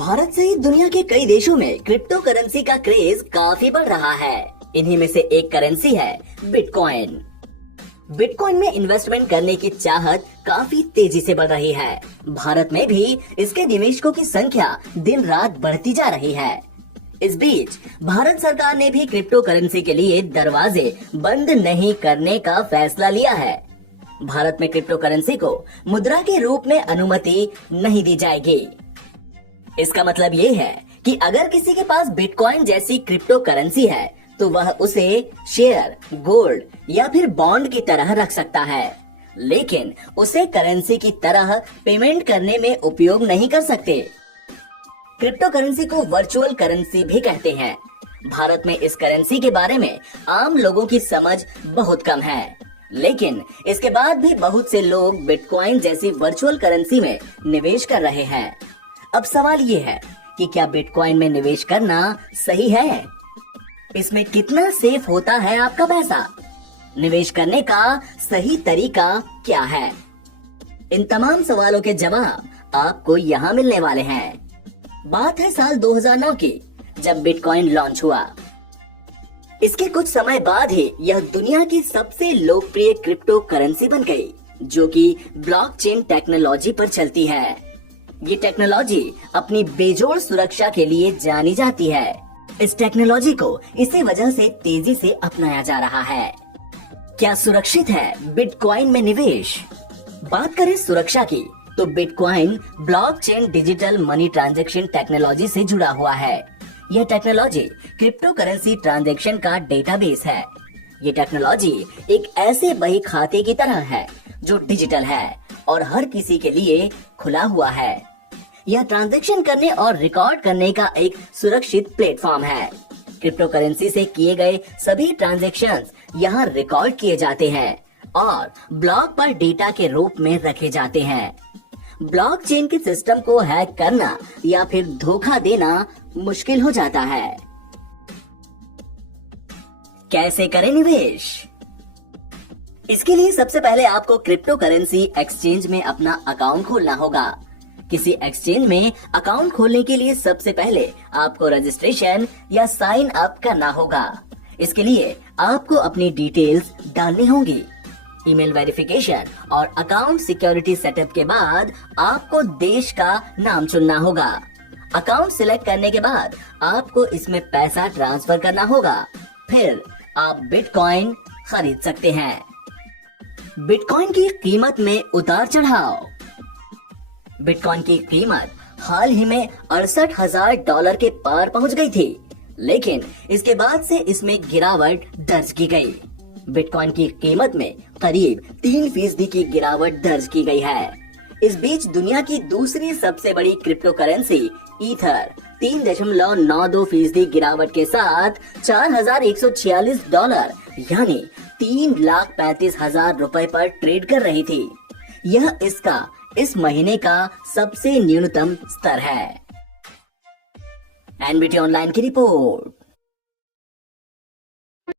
भारत सहित दुनिया के कई देशों में क्रिप्टो करेंसी का क्रेज काफी बढ़ रहा है। इन्हीं में से एक करेंसी है बिटकॉइन। बिटकॉइन में इन्वेस्टमेंट करने की चाहत काफी तेजी से बढ़ रही है। भारत में भी इसके निवेशकों की संख्या दिन रात बढ़ती जा रही है। इस बीच भारत सरकार ने भी क्रिप्टो करेंसी के लिए दरवाजे बंद नहीं करने का फैसला लिया है। भारत में क्रिप्टो करेंसी को मुद्रा के रूप में अनुमति नहीं दी जाएगी। इसका मतलब ये है कि अगर किसी के पास बिटकॉइन जैसी क्रिप्टो करेंसी है तो वह उसे शेयर, गोल्ड या फिर बॉन्ड की तरह रख सकता है, लेकिन उसे करेंसी की तरह पेमेंट करने में उपयोग नहीं कर सकते। क्रिप्टो करेंसी को वर्चुअल करेंसी भी कहते हैं। भारत में इस करेंसी के बारे में आम लोगों की समझ बहुत कम है, लेकिन इसके बाद भी बहुत से लोग बिटकॉइन जैसी वर्चुअल करेंसी में निवेश कर रहे हैं। अब सवाल ये है कि क्या बिटकॉइन में निवेश करना सही है? इसमें कितना सेफ होता है आपका पैसा? निवेश करने का सही तरीका क्या है? इन तमाम सवालों के जवाब आपको यहाँ मिलने वाले हैं। बात है साल 2009 की, जब बिटकॉइन लॉन्च हुआ। इसके कुछ समय बाद ही यह दुनिया की सबसे लोकप्रिय क्रिप्टो करेंसी बन गई, जो कि ब्लॉकचेन टेक्नोलॉजी पर चलती है। ये टेक्नोलॉजी अपनी बेजोड़ सुरक्षा के लिए जानी जाती है। इस टेक्नोलॉजी को इसी वजह से तेजी से अपनाया जा रहा है। क्या सुरक्षित है बिटकॉइन में निवेश? बात करें सुरक्षा की, तो bitcoin blockchain digital money transaction technology से जुड़ा हुआ है। यह टेक्नोलॉजी क्रिप्टो करेंसी ट्रांजैक्शन का डेटाबेस है। ये टेक्नोलॉजी एक ऐसे बही खाते की तरह है जो डिजिटल है और हर किसी के लिए खुला हुआ है। यह ट्रांजैक्शन करने और रिकॉर्ड करने का एक सुरक्षित प्लेटफॉर्म है। क्रिप्टो करेंसी से किए गए सभी ट्रांजैक्शंस यहाँ रिकॉर्ड किए जाते हैं और ब्लॉक पर डेटा के रूप में रखे जाते हैं। ब्लॉकचेन के सिस्टम को हैक करना या फिर धोखा देना मुश्किल हो जाता है। कैसे करें निवेश? इसके लिए सबसे पहले आपको क्रिप्टो करेंसी एक्सचेंज में अपना अकाउंट खोलना होगा। किसी एक्सचेंज में अकाउंट खोलने के लिए सबसे पहले आपको रजिस्ट्रेशन या साइन अप करना होगा। इसके लिए आपको अपनी डिटेल्स डालनी होंगी। ईमेल वेरिफिकेशन और अकाउंट सिक्योरिटी सेटअप के बाद आपको देश का नाम चुनना होगा। अकाउंट सिलेक्ट करने के बाद आपको इसमें पैसा ट्रांसफर करना होगा। फिर आप बिटकॉइन खरीद सकते हैं। बिटकॉइन की कीमत में उतार चढ़ाव। बिटकॉइन की कीमत हाल ही में $68,000 के पार पहुंच गई थी, लेकिन इसके बाद से इसमें गिरावट दर्ज की गई। बिटकॉइन की कीमत में करीब 3% की गिरावट दर्ज की गई है। इस बीच दुनिया की दूसरी सबसे बड़ी क्रिप्टो करेंसी ईथर 3.92% गिरावट के साथ $4,146 यानी $3,35,000 पर ट्रेड कर रही थी। यह इसका इस महीने का सबसे न्यूनतम स्तर है। एनबीटी ऑनलाइन की रिपोर्ट।